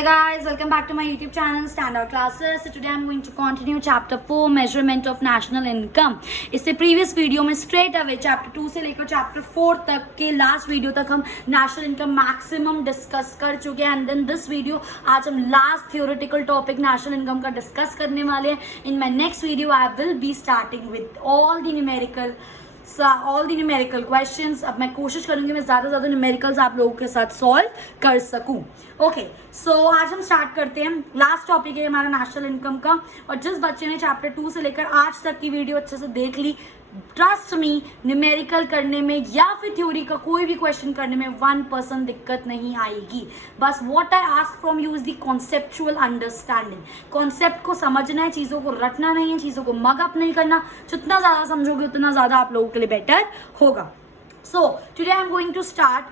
Hello guys, welcome back to my YouTube channel Standout Classes. So today I'm going to continue chapter 4 measurement of national income. इससे previous video में straight away chapter 2 से लेकर chapter 4 तक के last video तक हम national income maximum discuss कर चुके हैं, and then this video आज हम last theoretical topic national income का discuss करने वाले हैं. In my next video I will be starting with all the numerical questions. अब मैं कोशिश करूंगी मैं ज़्यादा न्यूमेरिकल्स आप लोगों के साथ सॉल्व कर सकूं. ओके, सो आज हम स्टार्ट करते हैं. लास्ट टॉपिक है हमारा नेशनल इनकम का, और जिस बच्चे ने चैप्टर 2 से लेकर आज तक की वीडियो अच्छे से देख ली, ट्रस्ट मी, न्यूमेरिकल करने में या फिर थ्योरी का कोई भी क्वेश्चन करने में 1% दिक्कत नहीं आएगी. बस what I ask from you is the conceptual understanding. Concept को समझना है, चीज़ों को रटना नहीं है, चीज़ों को मग अप नहीं करना. जितना ज़्यादा समझोगे उतना ज़्यादा आप लोगों के लिए बेटर होगा. So today I'm going to start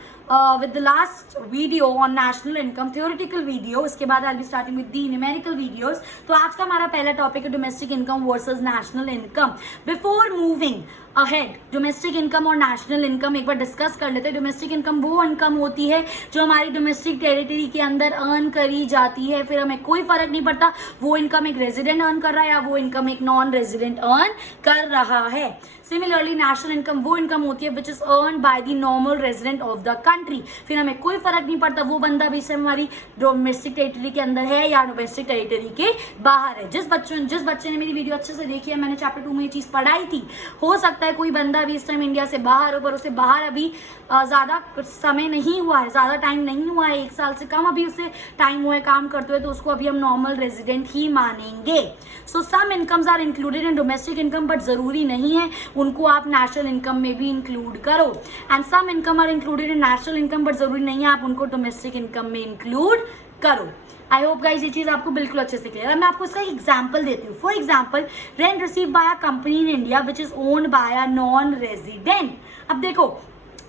with the last video on national income, theoretical video. इसके बाद I'll be starting with the numerical videos. तो आज का हमारा पहला टॉपिक है domestic income versus national income. Before moving ahead, domestic income और national income एक बार डिस्कस कर लेते हैं. domestic income वो इनकम होती है जो हमारी डोमेस्टिक टेरिटरी के अंदर अर्न करी जाती है, फिर हमें कोई फर्क नहीं पड़ता वो इनकम एक रेजिडेंट अर्न कर रहा है या वो इनकम एक नॉन रेजिडेंट अर्न कर रहा है. सिमिलरली नेशनल इनकम वो इनकम होती है which is earn by the normal resident of the country. फिर हमें कोई फर्क नहीं पड़ता वो बंदा भी सिर्फ हमारी डोमेस्टिक टेरिटरी के अंदर है या डोमेस्टिक टेरिटरी के बाहर है. जिस बच्चे ने मेरी वीडियो अच्छे से देखी है, मैंने चैप्टर 2 में ये चीज़ पढ़ाई थी. हो सकता है कोई बंदा भी इस टाइम इंडिया से बाहर हो, पर उसे बाहर अभी ज़्यादा समय नहीं हुआ है, ज़्यादा टाइम नहीं हुआ है, 1 साल से कम अभी उसे टाइम हुआ है काम करते हुए, तो उसको अभी हम नॉर्मल रेजिडेंट ही मानेंगे. So some incomes are included in domestic income, but ज़रूरी नहीं है उनको आप नेशनल इनकम में भी इंक्लूड करो. And some income are included in national income, but ज़रूरी नहीं है आप उनको डोमेस्टिक इनकम में इंक्लूड करो. आई होप गाइज ये चीज़ आपको बिल्कुल अच्छे से क्लियर है. मैं आपको इसका एग्जाम्पल देती हूँ. For example, rent receive by a company in India which is owned by a non resident. अब देखो,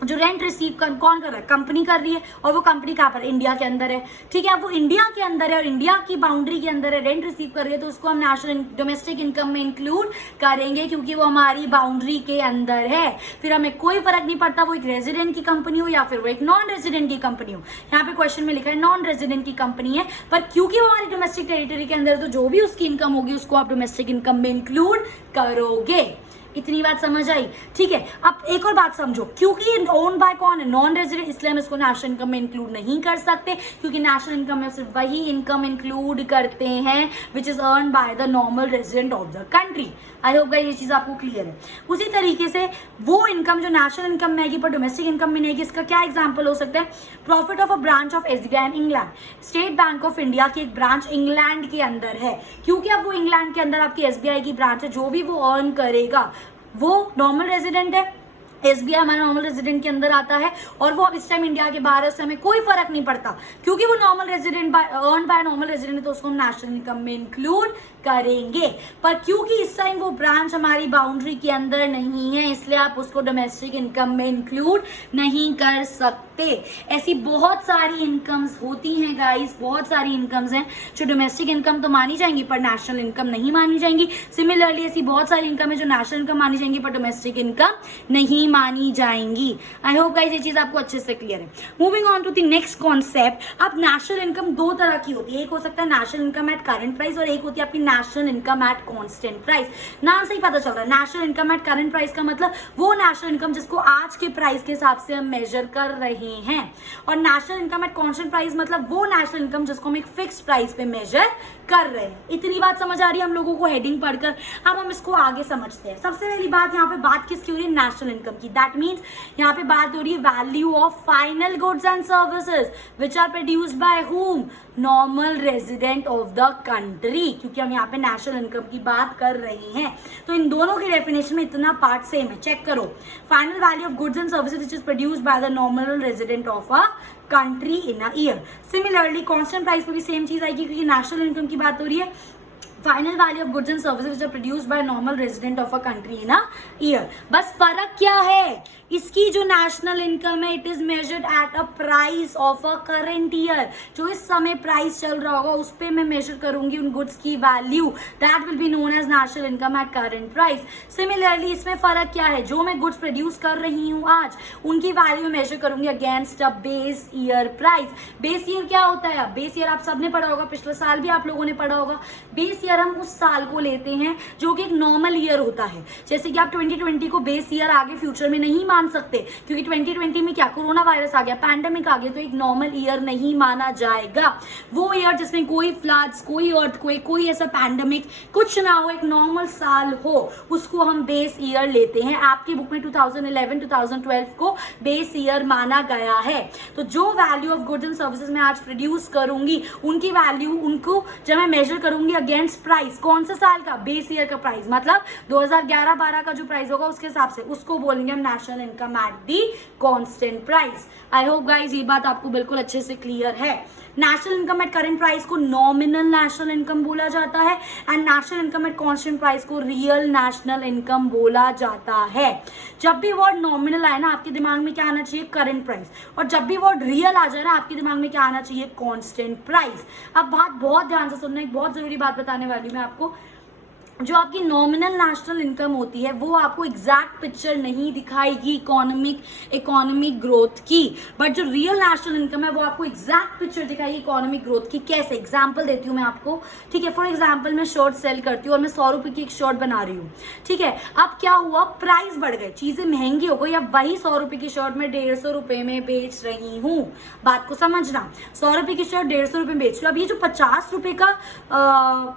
जो रेंट रिसीव कौन कर रहा है? कंपनी कर रही है, और वो कंपनी कहाँ पर? इंडिया के अंदर है. ठीक है, अब वो इंडिया के अंदर है और इंडिया की बाउंड्री के अंदर है, रेंट रिसीव कर रही है, तो उसको हम नेशनल डोमेस्टिक इनकम में इंक्लूड करेंगे क्योंकि वो हमारी बाउंड्री के अंदर है. फिर हमें कोई फर्क नहीं पड़ता वो एक रेजिडेंट की कंपनी हो या फिर वो एक नॉन रेजिडेंट की कंपनी हो. यहाँ पे क्वेश्चन में लिखा है नॉन रेजिडेंट की कंपनी है, पर क्योंकि वो हमारी डोमेस्टिक टेरिटरी के अंदर है, तो जो भी उसकी इनकम होगी उसको आप डोमेस्टिक इनकम में इंक्लूड करोगे. इतनी बात समझ आई? ठीक है, अब एक और बात समझो, क्योंकि ओन बाय कौन है? नॉन रेजिडेंट, इसलिए हम इसको नेशनल इनकम में इंक्लूड नहीं कर सकते, क्योंकि नेशनल इनकम में सिर्फ वही इनकम इंक्लूड करते हैं which is earn by the normal resident of the country. I hope guys ये चीज आपको क्लियर है. उसी तरीके से वो इनकम जो नेशनल इनकम में आएगी पर डोमेस्टिक इनकम में नहीं आएगी, इसका क्या एग्जाम्पल हो सकता है? Profit of a branch of SBI in England. State bank of India की एक ब्रांच इंग्लैंड के अंदर है, क्योंकि अब वो इंग्लैंड के अंदर आपकी SBI की ब्रांच है, जो भी वो अर्न करेगा वो नॉर्मल रेजिडेंट है. SBI हमारा नॉर्मल रेजिडेंट के अंदर आता है, और वो अब इस टाइम इंडिया के बाहर है, उससे हमें कोई फर्क नहीं पड़ता क्योंकि वो normal resident earn by normal resident है, तो उसको हम नेशनल इनकम में इंक्लूड करेंगे. पर क्योंकि इस टाइम वो ब्रांच हमारी बाउंड्री के अंदर नहीं है, इसलिए आप उसको डोमेस्टिक इनकम में इंक्लूड नहीं कर सकते. ऐसी बहुत सारी इनकम्स होती हैं गाइस, बहुत सारी इनकम्स हैं जो डोमेस्टिक इनकम तो मानी जाएंगी पर नेशनल इनकम नहीं मानी जाएंगी. सिमिलरली ऐसी बहुत सारी इनकम है जो नेशनल इनकम मानी जाएंगी पर डोमेस्टिक इनकम नहीं मानी जाएंगी. आई होप गाइस ये चीज आपको अच्छे से क्लियर है. Moving on to the next concept. अब नेशनल इनकम 2 तरह की होती है. एक हो सकता है national income at current price, और एक होती है आपकी national income at constant price. नाम से ही पता चल रहा है national income at current price का मतलब वो नेशनल इनकम जिसको आज के प्राइस के हिसाब से हम मेजर कर रहे हैं, और national income at constant price मतलब वो नेशनल इनकम जिसको हम एक फिक्स प्राइस पे मेजर कर रहे हैं. इतनी बात समझ आ रही है हम लोगों को हेडिंग पढ़कर? अब हम इसको आगे समझते हैं. सबसे पहली बात, यहाँ पे बात किसकी हो रही है? नेशनल इनकम की. दैट मीन्स यहाँ पे बात हो रही है value of final goods and services which are produced by whom? Normal resident of the country, क्योंकि हम यहाँ पे नेशनल इनकम की बात कर रहे हैं. तो इन दोनों की डेफिनेशन में इतना पार्ट सेम है. चेक करो, final value of goods and services which is produced by the normal resident of a country in a year. Similarly constant price पर भी सेम चीज आएगी, क्योंकि नेशनल इनकम की बात हो रही है. Final value of goods and services which are produced by normal resident of a country in a year. बस फर्क क्या है? इसकी जो नेशनल इनकम है it is measured at a price of a current year, जो इस समय प्राइस चल रहा होगा उस पे मैं मेजर करूंगी उन गुड्स की value, that will be known as national income at current price. Similarly इसमें फर्क क्या है, जो मैं गुड्स प्रोड्यूस कर रही हूँ आज उनकी वैल्यू मेजर करूंगी against a base year price. Base year क्या होता है, बेस ईयर आप सबने पढ़ा होगा, पिछले साल भी आप लोगों ने पढ़ा होगा। बेस ईयर हम उस साल को लेते हैं जो कि एक नॉर्मल ईयर होता है, जैसे कि आप 2020 को बेस ईयर आगे फ्यूचर में नहीं मान सकते क्योंकि 2020 में क्या कोरोना वायरस आ गया, पैंडेमिक आ गया, तो एक नॉर्मल ईयर नहीं माना जाएगा। वो ईयर जिसमें कोई फ्लड्स, कोई अर्थक्वेक, कोई ऐसा पैंडेमिक कुछ ना हो, एक नॉर्मल साल हो, उसको हम बेस ईयर लेते हैं। आपकी बुक में 2011 2012 को बेस ईयर माना गया है। तो जो value of goods and services मैं आज प्रोड्यूस करूंगी उनकी वैल्यू, उनको जब मैं मेजर करूंगी अगेंस्ट प्राइस, कौन से साल का, बेस ईयर का प्राइस, मतलब 2011-12 का जो प्राइस होगा उसके हिसाब से उसको बोलेंगे हम national income at the constant price. I hope guys ये बात आपको बिल्कुल अच्छे से क्लियर है। National income at current price को नॉमिनल नेशनल इनकम बोला जाता है and national income at constant price को रियल नेशनल इनकम बोला जाता है। जब भी वर्ड नॉमिनल आए ना आपके दिमाग में क्या आना चाहिए, करंट प्राइस, और जब भी वर्ड रियल आ जाए ना आपके दिमाग में क्या आना चाहिए, कांस्टेंट प्राइस। अब बात बहुत ध्यान से सुनना, एक बहुत जरूरी बात बताने वाली हूं मैं आपको। जो आपकी नॉमिनल नेशनल इनकम होती है वो आपको एग्जैक्ट पिक्चर नहीं दिखाएगी इकोनॉमिक ग्रोथ की, बट जो रियल नेशनल इनकम है वो आपको एग्जैक्ट पिक्चर दिखाएगी इकोनॉमिक ग्रोथ की। कैसे, एग्जांपल देती हूँ मैं आपको, ठीक है। फॉर एग्जांपल मैं शर्ट सेल करती हूँ और मैं 100 रुपए की एक शर्ट बना रही हूँ, ठीक है। अब क्या हुआ, प्राइस बढ़ गए, चीजें महंगी हो गई, अब वही 100 रुपए की शर्ट मैं 150 रुपए में बेच रही हूँ। बात को समझना, 100 रुपए की शर्ट 150 रुपए में बेच रही हूँ। अब ये जो 50 रुपए का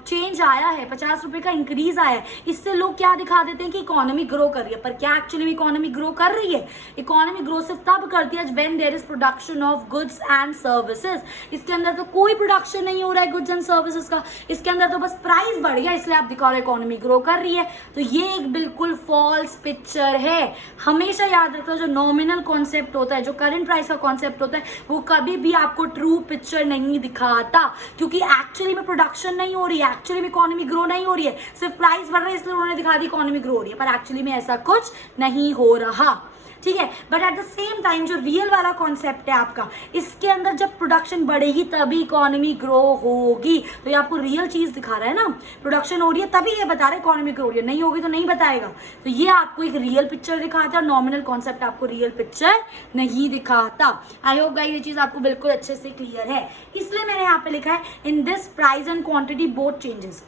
चेंज आया है, 50 रुपए का इंक्रीज आया है, इससे लोग क्या दिखा देते हैं कि इकोनॉमी ग्रो कर रही है, पर क्या एक्चुअली में इकोनॉमी ग्रो कर रही है? इकोनॉमी ग्रो सिर्फ तब करती है when there is production of goods and services. इसके अंदर तो कोई प्रोडक्शन नहीं हो रहा है गुड्स एंड सर्विसेज का, इसके अंदर तो बस प्राइस बढ़ गया इसलिए आप दिखा रहे हो इकोनॉमी ग्रो कर रही है। तो ये एक बिल्कुल फॉल्स पिक्चर है। हमेशा याद रखो जो नॉमिनल कॉन्सेप्ट होता है, जो करंट प्राइस का कॉन्सेप्ट होता है, वो कभी भी आपको ट्रू पिक्चर नहीं दिखाता, क्योंकि एक्चुअली में प्रोडक्शन नहीं हो रही है, एक्चुअली में इकोनॉमी ग्रो नहीं हो रही है, सिर्फ प्राइस बढ़ रहा है इसलिए उन्होंने दिखा दी इकोनॉमी ग्रो हो रही है, पर एक्चुअली में ऐसा कुछ नहीं हो रहा, ठीक है। But at the same time जो रियल वाला कॉन्सेप्ट है आपका, इसके अंदर जब प्रोडक्शन बढ़ेगी तभी इकोनॉमी ग्रो होगी। तो ये आपको रियल चीज दिखा रहा है ना, प्रोडक्शन हो रही है तभी ये बता रहा है इकोनॉमी ग्रो हो रही है, नहीं होगी तो नहीं बताएगा। तो ये आपको एक रियल पिक्चर दिखाता है, नॉमिनल कॉन्सेप्ट आपको रियल पिक्चर नहीं दिखाता। आई होप गाइस ये चीज आपको बिल्कुल अच्छे से क्लियर है, इसलिए मैंने यहाँ पे लिखा है in this price and quantity both changes.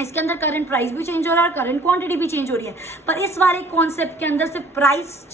इसके अंदर करंट प्राइस भी चेंज हो रहा है और करंट क्वांटिटी भी चेंज हो रही है, पर इस वाले कॉन्सेप्ट के अंदर सिर्फ प्राइस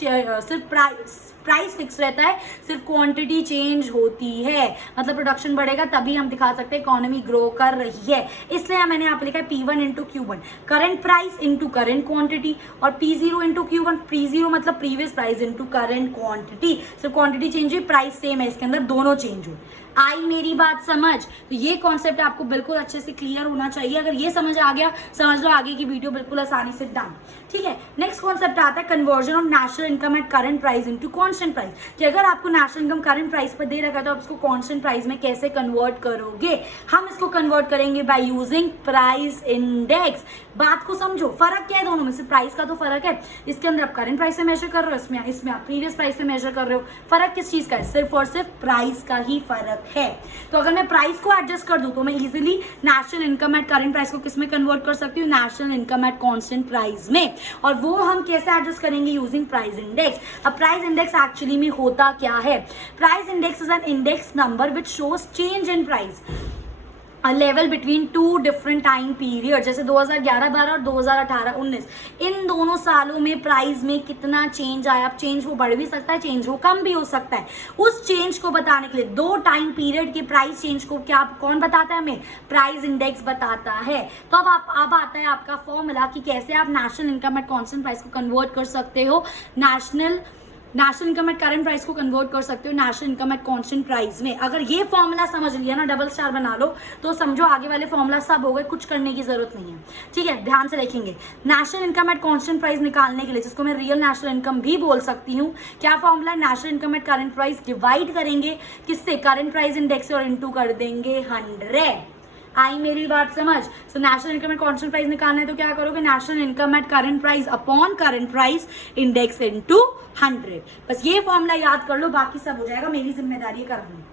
फिक्स रहता है, सिर्फ क्वांटिटी चेंज होती है। मतलब प्रोडक्शन बढ़ेगा तभी हम दिखा सकते हैं इकोनॉमी ग्रो कर रही है। इसलिए मैंने यहाँ पे लिखा है P1 into Q1, current price into current quantity, और P0 इंटू Q1, P0 मतलब previous price into current quantity. सिर्फ क्वांटिटी चेंज हुई, प्राइस सेम है, इसके अंदर दोनों चेंज हुए। आई मेरी बात समझ? तो ये कॉन्सेप्ट आपको बिल्कुल अच्छे से क्लियर होना चाहिए। अगर ये समझ आ गया, समझ लो आगे की वीडियो बिल्कुल आसानी से डन, ठीक है। नेक्स्ट कॉन्सेप्ट आता है conversion of national income at current price into constant price, कि अगर आपको नेशनल इनकम करंट प्राइस पर दे रखा है तो आप इसको कांस्टेंट प्राइस में कैसे कन्वर्ट करोगे? हम इसको कन्वर्ट करेंगे बाय यूजिंग प्राइस इंडेक्स। बात को समझो, फर्क क्या है दोनों में? सिर्फ प्राइस का तो फर्क है, इसके अंदर आप करंट प्राइस से मेजर कर रहे हो, इसमें आप प्रीवियस प्राइस से मेजर कर रहे हो। फर्क किस चीज का है? सिर्फ और सिर्फ प्राइस का ही फर्क है। तो अगर मैं प्राइस को एडजस्ट कर दूं तो मैं easily national income at current price को किस में कन्वर्ट कर सकती हूँ? National income at constant price में। और वो हम कैसे एडजस्ट करेंगे? Using price index. अब प्राइस इंडेक्स एक्चुअली में होता क्या है? Price index is an index number which shows change in price level between two different time period, जैसे 2011-12 और 2018-19, इन दोनों सालों में प्राइस में कितना चेंज आया। अब चेंज वो बढ़ भी सकता है, चेंज वो कम भी हो सकता है। उस चेंज को बताने के लिए दो टाइम पीरियड के प्राइस चेंज को क्या कौन बताता है? हमें प्राइस इंडेक्स बताता है। तो अब आता है आपका फॉर्मूला कि कैसे आप national income at constant price को कन्वर्ट कर सकते हो national income at current price को कन्वर्ट कर सकते हो national income at constant price में। अगर ये फॉर्मूला समझ लिया ना, डबल स्टार बना लो, तो समझो आगे वाले फॉर्मूला सब हो गए, कुछ करने की जरूरत नहीं है, ठीक है। ध्यान से देखेंगे, national income at constant price निकालने के लिए, जिसको मैं रियल नेशनल इनकम भी बोल सकती हूँ, क्या फॉर्मूला है? National income at current price divide करेंगे किससे? करंट प्राइस इंडेक्स से, और इंटू कर देंगे 100। आई मेरी बात समझ? So national income at constant price निकालना है तो क्या करोगे, national income at current price upon current price index into 100। बस ये फॉर्मूला याद कर लो, बाकी सब हो जाएगा, मेरी जिम्मेदारी है करानी।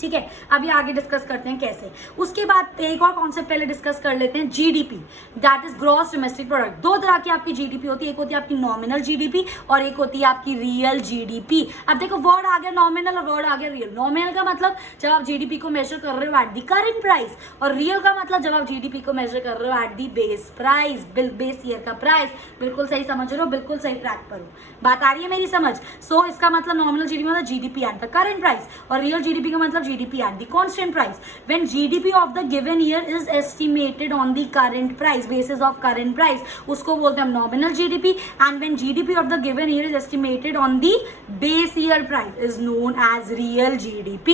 ठीक है, अभी आगे डिस्कस करते हैं कैसे। उसके बाद एक और कॉन्सेप्ट पहले डिस्कस कर लेते हैं, GDP, that is gross domestic product. दो तरह की आपकी जीडीपी होती है, एक होती है आपकी नॉमिनल जीडीपी और एक होती है आपकी रियल जीडीपी। अब देखो वर्ड आ गया नॉमिनल और वर्ड आ गया रियल। नॉमिनल का मतलब जब आप जीडीपी को मेजर कर रहे हो एट दी करंट प्राइस, और रियल का मतलब जब आप जीडीपी को मेजर कर रहे हो at the base price, base year का प्राइस। बिल्कुल सही समझ रहे हो, बिल्कुल सही ट्रैक करो, बात आ रही है मेरी समझ। सो इसका मतलब नॉमिनल जीडीपी मतलब GDP at the current price, और रियल जीडीपी का मतलब GDP at the constant price. When GDP of the given year is estimated on the current price, basis of current price, उसको बोलते हैं हम nominal GDP. And when GDP of the given year is estimated on the base year price is known as real GDP.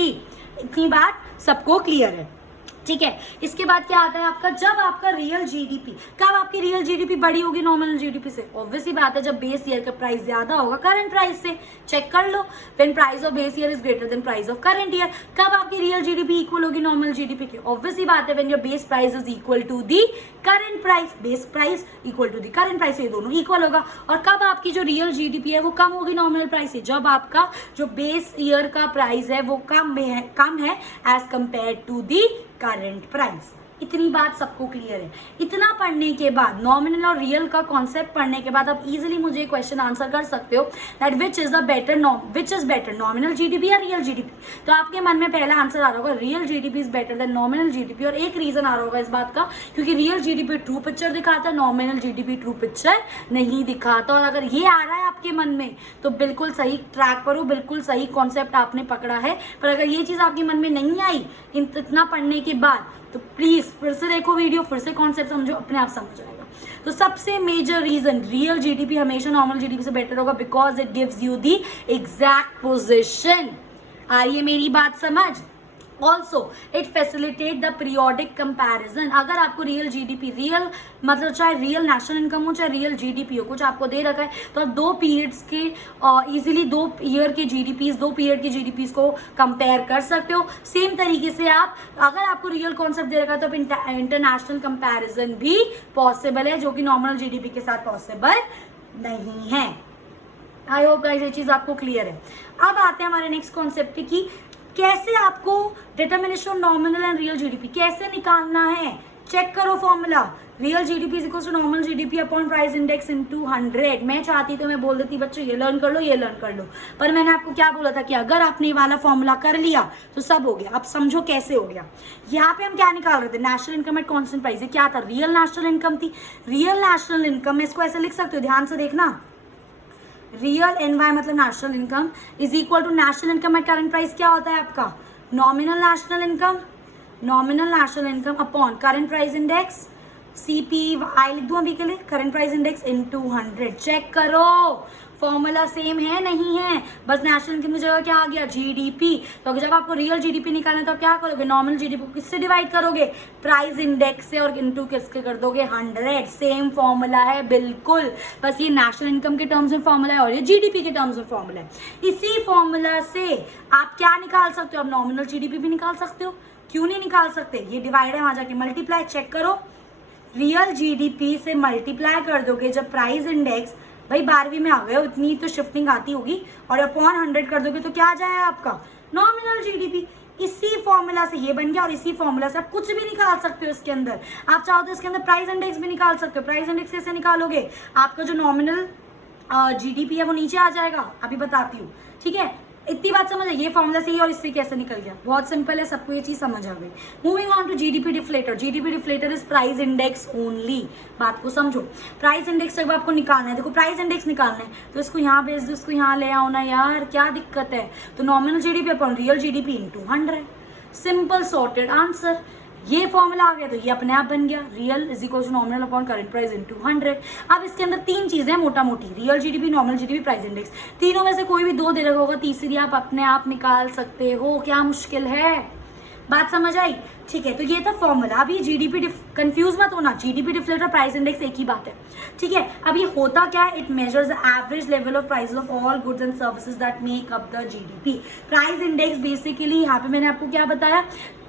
इतनी बात सबको clear है? ठीक है, इसके बाद क्या आता है आपका, जब आपका रियल जीडीपी, कब आपकी रियल जीडीपी बड़ी होगी नॉमिनल जीडीपी से? ऑब्वियस ही बात है, जब बेस ईयर का प्राइस ज्यादा होगा करंट प्राइस से। चेक कर लो, when price of base year is greater than price of current year. कब आपकी रियल जीडीपी इक्वल होगी नॉमिनल जीडीपी के? ऑब्वियस ही बात है, when your base price is equal to the current price, base price equal to the current price, ये दोनों equal होगा। और कब आपकी जो रियल जीडीपी है वो कम होगी नॉमिनल प्राइस से? जब आपका जो बेस ईयर का प्राइस है वो कम है as compare to the current price. इतनी बात सबको क्लियर है? इतना पढ़ने के बाद, नॉमिनल और रियल का कॉन्सेप्ट पढ़ने के बाद आप इजीली मुझे क्वेश्चन आंसर कर सकते हो that which is better nominal GDP या रियल जीडीपी। तो आपके मन में पहला आंसर आ रहा होगा real GDP is better than nominal GDP, और एक रीजन आ रहा होगा इस बात का, क्योंकि रियल जीडीपी ट्रू पिक्चर दिखाता है, नॉमिनल जीडीपी ट्रू पिक्चर नहीं दिखाता। और अगर ये आ रहा है आपके मन में तो बिल्कुल सही ट्रैक करो, बिल्कुल सही कॉन्सेप्ट आपने पकड़ा है। पर अगर ये चीज आपके मन में नहीं आई इतना पढ़ने के बाद तो प्लीज फिर से देखो वीडियो, फिर से कॉन्सेप्ट समझो, अपने आप समझ आएगा। तो सबसे मेजर रीजन रियल जीडीपी हमेशा नॉर्मल जीडीपी से बेटर होगा, because it gives you the exact position. आ रही है मेरी बात समझ? Also it facilitate the periodic comparison. अगर आपको रियल जीडीपी, रियल मतलब चाहे रियल नेशनल इनकम हो चाहे रियल जीडीपी हो, कुछ आपको दे रखा है तो आप दो पीरियड्स के इजीली 2 ईयर के जीडीपीज, 2 पीरियड के जीडीपीज को कंपेयर कर सकते हो। सेम तरीके से आप, अगर आपको रियल कॉन्सेप्ट दे रखा है तो आप इंटरनेशनल कंपैरिजन भी पॉसिबल है, जो कि नॉमिनल जीडीपी के साथ पॉसिबल नहीं है। आई होप गाइस ये चीज आपको क्लियर है। अब आते हैं हमारे नेक्स्ट कॉन्सेप्ट की, कैसे आपको determination of nominal and real GDP कैसे निकालना है। चेक करो formula, real GDP is equal to nominal GDP upon price index into 100। मैं चाहती तो मैं बोल देती बच्चों ये लर्न कर लो, ये लर्न कर लो, पर मैंने आपको क्या बोला था कि अगर आपने ये वाला फॉर्मूला कर लिया तो सब हो गया। अब समझो कैसे हो गया। यहाँ पे हम क्या निकाल रहे थे, national income at constant price. ये क्या था, रियल नेशनल इनकम थी। रियल नेशनल इनकम में इसको ऐसे लिख सकते हो, ध्यान से देखना, रियल एनवाई मतलब national income is equal to national income at current price. क्या होता है आपका nominal national income upon current price index, CPI लिख दूं अभी के लिए, current price index into 100। Check करो फॉर्मूला सेम है नहीं है, बस नेशनल इनकम की जगह क्या आ गया, जीडीपी। तो जब आपको रियल जीडीपी निकालना है तो आप क्या करोगे, नॉमिनल जीडीपी को किससे डिवाइड करोगे, प्राइस इंडेक्स से, और इनटू किसके कर दोगे, 100। सेम फॉर्मूला है बिल्कुल, बस ये नेशनल इनकम के टर्म्स में फॉर्मूला है और ये जीडीपी के टर्म्स में फॉर्मूला है। इसी फॉर्मूला से आप क्या निकाल सकते हो, आप नॉमिनल जीडीपी भी निकाल सकते हो। क्यों नहीं निकाल सकते, ये डिवाइड है, वहां जाके मल्टीप्लाई। चेक करो, रियल जीडीपी से मल्टीप्लाई कर दोगे जब प्राइस इंडेक्स, भाई 12वीं में आ गए हो, इतनी तो शिफ्टिंग आती होगी, और अपॉन 100 कर दोगे तो क्या आ जाए आपका नॉमिनल जीडीपी। इसी फॉर्मूला से ये बन गया, और इसी फॉर्मूला से आप कुछ भी निकाल सकते हो इसके अंदर। आप चाहो तो इसके अंदर प्राइस इंडेक्स भी निकाल सकते हो। प्राइस इंडेक्स कैसे निकालोगे, आपका जो नॉमिनल जीडीपी है वो नीचे आ जाएगा, अभी बताती हूँ, ठीक है। इतनी बात समझ है, ये फॉर्मूला से ही और इससे कैसे निकल गया, बहुत सिंपल है, सबको ये चीज समझ आ गई। Moving on to GDP deflator. GDP deflator is price index only. बात को समझो, प्राइस इंडेक्स जब आपको निकालना है, देखो प्राइस इंडेक्स निकालना है तो इसको यहाँ भेज दो, इसको यहाँ ले आओ ना यार, क्या दिक्कत है। तो nominal GDP upon real GDP into 100, simple sorted answer. ये फॉर्मूला आ गया तो ये अपने आप बन गया, real is equal to nominal upon current price into 100। अब इसके अंदर 3 चीजें मोटा मोटी, real GDP, nominal GDP, price index, तीनों में से कोई भी 2 दे रखा होगा, तीसरी आप अपने आप निकाल सकते हो, क्या मुश्किल है। बात समझ आई, ठीक है। तो ये था फॉर्मूला। अब ये जीडीपी, कंफ्यूज मत होना, जीडीपी डिफ्लेटर प्राइस इंडेक्स एक ही बात है, ठीक है। अब ये होता क्या है, it measures the average level of price of all goods and services that make up the GDP. Price index basically, यहाँ पे मैंने आपको क्या बताया,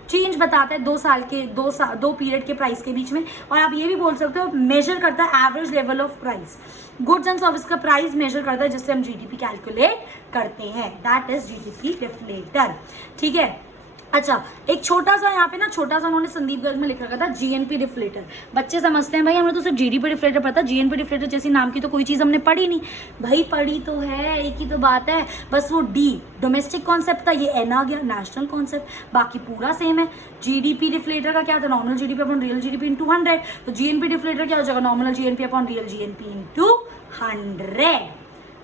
चेंज बताता है 2 पीरियड के प्राइस के बीच में। और आप ये भी बोल सकते हो मेजर करता है average level of price, goods and service का प्राइस मेजर करता है जिससे हम जीडीपी कैलकुलेट करते हैं, दैट इज जीडीपी डिफ्लेटर। ठीक है, अच्छा एक छोटा सा यहाँ पे ना छोटा सा उन्होंने संदीप गर्ग में लिख रखा था जीएनपी डिफ्लेटर। बच्चे समझते हैं भाई हमें तो सिर्फ जीडीपी डिफ्लेटर पता, जीएनपी डिफ्लेटर जैसी नाम की तो कोई चीज हमने पढ़ी नहीं। भाई पढ़ी तो है, एक ही तो बात है, बस वो डी डोमेस्टिक कॉन्सेप्ट था, ये एन आ गया नेशनल कॉन्सेप्ट, बाकी पूरा सेम है। जीडीपी डिफ्लेटर का क्या था, nominal GDP upon real GDP into 100, तो जीएनपी डिफ्लेटर क्या हो जाएगा, nominal GNP upon real GNP into 100।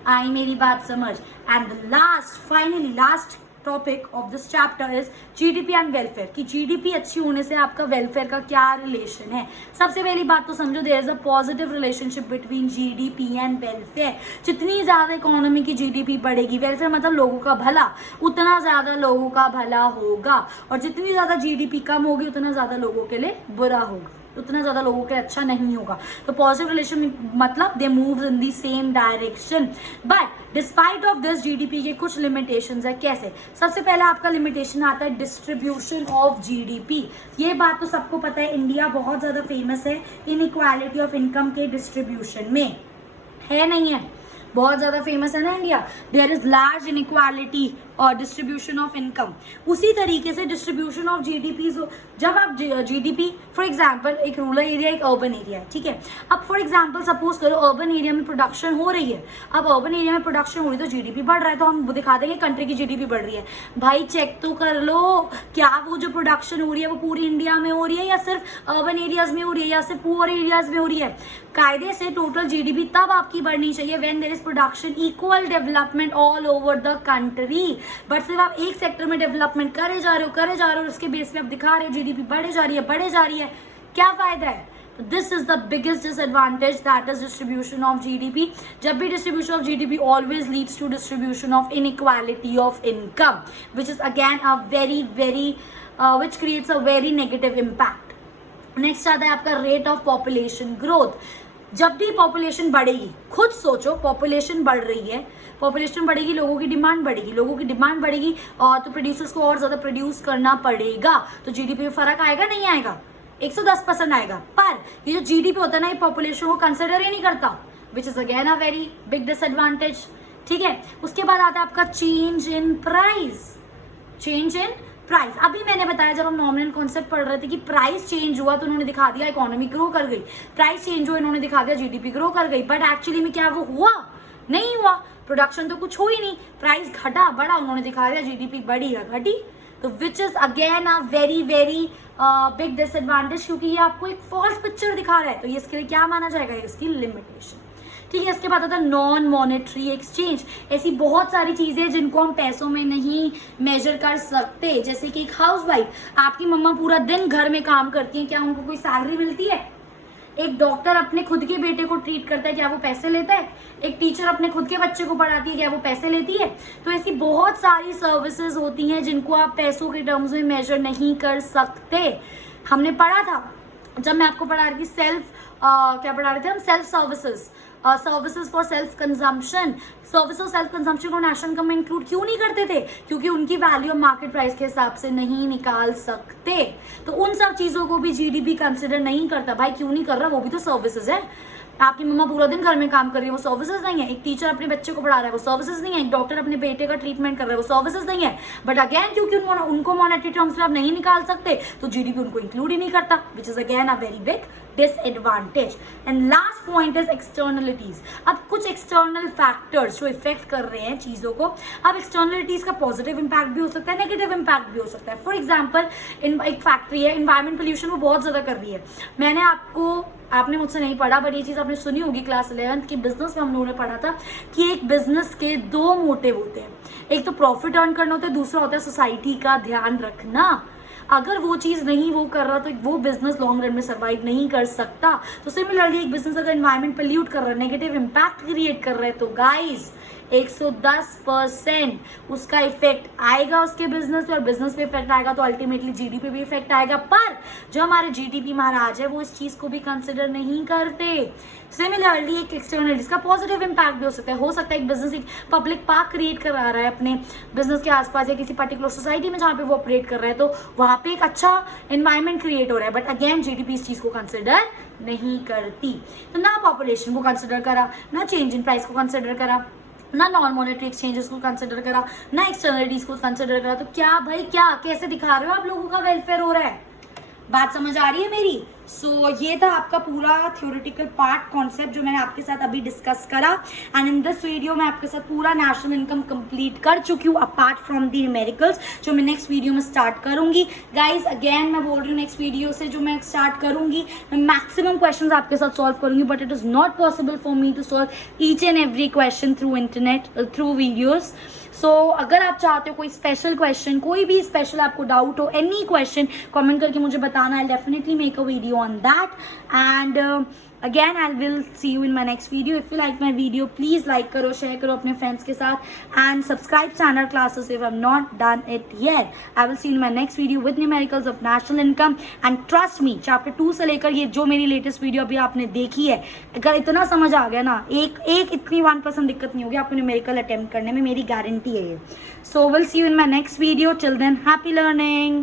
आई मेरी बात समझ। And last finally last topic of this chapter is GDP and welfare, कि जीडीपी अच्छी होने से आपका वेलफेयर का क्या रिलेशन है। सबसे पहली बात तो समझो there is a positive relationship between GDP and welfare. जितनी ज्यादा इकोनॉमी की जीडीपी बढ़ेगी, वेलफेयर मतलब लोगों का भला, उतना ज्यादा लोगों का भला होगा, और जितनी ज्यादा जीडीपी कम होगी उतना ज्यादा लोगों के लिए बुरा होगा, उतना ज्यादा लोगों के अच्छा नहीं होगा। तो पॉजिटिव रिलेशन मतलब they move in the same direction. But despite of this GDP के कुछ लिमिटेशंस है। कैसे? सबसे पहला आपका लिमिटेशन आता है डिस्ट्रीब्यूशन ऑफ जीडीपी। ये बात तो सबको पता है, इंडिया बहुत ज्यादा फेमस है इनइक्वालिटी ऑफ इनकम के डिस्ट्रीब्यूशन में, है नहीं है? बहुत ज्यादा फेमस है ना India. There is large inequality और डिस्ट्रीब्यूशन ऑफ इनकम। उसी तरीके से डिस्ट्रीब्यूशन ऑफ जीडीपी, जब आप जीडीपी फॉर एग्जांपल एक रूरल एरिया एक अर्बन एरिया है, ठीक है, अब फॉर एग्जांपल सपोज करो अर्बन एरिया में प्रोडक्शन हो रही है, अब अर्बन एरिया में प्रोडक्शन हो रही है तो जीडीपी बढ़ रहा है, तो हम वो दिखा देंगे कंट्री की जीडीपी बढ़ रही है। भाई चेक तो कर लो, क्या वो जो प्रोडक्शन हो रही है वो पूरी इंडिया में हो रही है या सिर्फ अर्बन एरियाज में हो रही है या सिर्फ पुअर एरियाज में हो रही है? कायदे से टोटल जीडीपी तब आपकी बढ़नी चाहिए when there is production equal development all over the country. But सिर्फ आप एक सेक्टर में डेवलपमेंट करे जा रहे हो उसके बेस पे आप दिखा रहे हो जीडीपी बढ़े जा रही है, क्या फायदा है? तो this is the biggest disadvantage, that is distribution of GDP. जब भी distribution of GDP always leads to distribution of inequality of income, which is again a very which creates a very negative impact. Next आता है आपका rate of population growth. जब भी population बढ़ेगी, खुद सोचो पॉपुलेशन बढ़ रही है, पॉपुलेशन बढ़ेगी, लोगों की डिमांड बढ़ेगी और तो प्रोड्यूसर्स को और ज्यादा प्रोड्यूस करना पड़ेगा, तो जीडीपी में फर्क आएगा नहीं आएगा? 110% आएगा। पर ये जो जीडीपी होता है ना, ये पॉपुलेशन को कंसिडर ही नहीं करता, विच is again a very big disadvantage. ठीक है, उसके बाद आता है आपका चेंज इन प्राइस। अभी मैंने बताया जब हम नॉमिनल कॉन्सेप्ट पढ़ रहे थे कि प्राइस चेंज हुआ तो उन्होंने दिखा दिया इकोनॉमी ग्रो कर गई, प्राइस चेंज हुआ इन्होंने दिखा दिया जीडीपी ग्रो कर गई, बट एक्चुअली में क्या वो हुआ? नहीं हुआ। प्रोडक्शन तो कुछ हो ही नहीं, प्राइस घटा बढ़ा, उन्होंने दिखा दिया जीडीपी बढ़ी या घटी। तो विच is again a very big disadvantage, क्योंकि ये आपको एक फॉल्स पिक्चर दिखा रहा है, तो ये इसके लिए क्या माना जाएगा? इसकी लिमिटेशन। ठीक है, इसके बाद आता है नॉन मॉनेटरी एक्सचेंज। ऐसी बहुत सारी चीजें जिनको हम पैसों में नहीं मेजर कर सकते, जैसे कि एक हाउसवाइफ, आपकी मम्मा पूरा दिन घर में काम करती है, क्या उनको कोई सैलरी मिलती है? एक डॉक्टर अपने खुद के बेटे को ट्रीट करता है, क्या वो पैसे लेता है? एक टीचर अपने खुद के बच्चे को पढ़ाती है, क्या वो पैसे लेती है? तो ऐसी बहुत सारी सर्विसेज होती हैं जिनको आप पैसों के टर्म्स में मेजर नहीं कर सकते। हमने पढ़ा था जब मैं आपको पढ़ा रही थी क्या पढ़ा रहे थे हम? Self services for self consumption. Service और सेल्फ कंजम्पशन को नेशनल इनकम में इंक्लूड क्यों नहीं करते थे? क्योंकि उनकी वैल्यू मार्केट प्राइस के हिसाब से नहीं निकाल सकते, तो उन सब चीजों को भी जीडीपी कंसिडर नहीं करता। भाई क्यों नहीं कर रहा? वो भी तो सर्विसेज है। आपकी मम्मा पूरा दिन घर में काम कर रही है, वो सर्विसेज नहीं है? एक टीचर अपने बच्चे को पढ़ा रहा है, वो सर्विसेज नहीं है? एक डॉक्टर अपने बेटे का ट्रीटमेंट कर रहा है, वो सर्विसेज नहीं है? बट अगेन क्योंकि उनको मॉनेटरी टर्म्स में आप नहीं निकाल सकते, तो जीडीपी उनको इंक्लूड ही नहीं करता, विच is again a very big disadvantage. And last point is externalities. अब कुछ एक्सटर्नल फैक्टर्स जो इफेक्ट कर रहे हैं चीजों को। अब एक्सटर्नलिटीज का पॉजिटिव इंपैक्ट भी हो सकता है, नेगेटिव इंपैक्ट भी हो सकता है। फॉर एग्जाम्पल एक फैक्ट्री है, इन्वायरमेंट पोल्यूशन वो बहुत ज्यादा कर रही है। आपने मुझसे नहीं पढ़ा, बट ये चीज आपने सुनी होगी क्लास 11th की बिजनेस में हम लोगों ने पढ़ा था कि एक बिजनेस के 2 मोटिव होते हैं, एक तो प्रॉफिट अर्न करना होता है, दूसरा होता है सोसाइटी का ध्यान रखना। अगर वो चीज नहीं वो कर रहा तो वो बिजनेस लॉन्ग रन में सर्वाइव नहीं कर सकता। तो सिमिलरली एक बिजनेस अगर एनवायरमेंट पोल्यूट कर रहा है, नेगेटिव इंपैक्ट क्रिएट कर रहा है, तो गाइस 110% उसका इफेक्ट आएगा उसके बिजनेस पे, और बिजनेस पे इफेक्ट आएगा तो अल्टीमेटली जीडीपी भी इफेक्ट आएगा। पर जो हमारे जीडीपी महाराज है वो इस चीज को भी कंसिडर नहीं करते। सिमिलरली एक एक्सटर्नल इसका पॉजिटिव इम्पैक्ट भी हो सकता है एक बिजनेस एक पब्लिक पार्क क्रिएट करा रहा है अपने बिजनेस के आसपास या किसी पर्टिकुलर सोसाइटी में जहाँ पे वो ऑपरेट कर रहे हैं, तो वहाँ पे एक अच्छा एनवायरमेंट क्रिएट हो रहा है। बट अगेन जीडीपी इस चीज को कंसिडर नहीं करती। तो ना पॉपुलेशन को कंसिडर करा, ना चेंज इन प्राइस को कंसिडर करा, ना नॉन मॉनेटरी एक्सचेंजेस को कंसिडर करा, ना एक्सटर्नलिटीज को कंसिडर करा। तो क्या भाई क्या कैसे दिखा रहे हो आप लोगों का वेलफेयर हो रहा है? बात समझ आ रही है मेरी? सो ये था आपका पूरा थ्योरेटिकल पार्ट कॉन्सेप्ट जो मैंने आपके साथ अभी डिस्कस करा। एंड इन दिस वीडियो मैं आपके साथ पूरा नेशनल इनकम कंप्लीट कर चुकी हूँ अपार्ट फ्रॉम द न्यूमेरिकल्स जो मैं नेक्स्ट वीडियो में स्टार्ट करूंगी। गाइज अगेन मैं बोल रही हूँ नेक्स्ट वीडियो से जो मैं स्टार्ट करूंगी मैं मैक्सिमम क्वेश्चन आपके साथ सॉल्व करूंगी, but it is not possible for me to solve each and every question through internet through videos. So अगर आप चाहते हो कोई स्पेशल क्वेश्चन, कोई भी स्पेशल आपको डाउट हो, एनी क्वेश्चन कमेंट करके मुझे बताना। I definitely make a video on that and again I will see you in my next video. If you like my video please like करो, share करो अपने friends के साथ and subscribe standard classes if I've not done it yet. I will see you in my next video with numericals of national income and trust me chapter 2 से लेकर ये जो मेरी latest video अभी आपने देखी है, अगर इतना समझ आ गया ना, एक इतनी 1% दिक्कत नहीं होगी आपको numerical attempt करने में, मेरी गारंटी है ये। So we'll see you in my next video. Till then happy learning.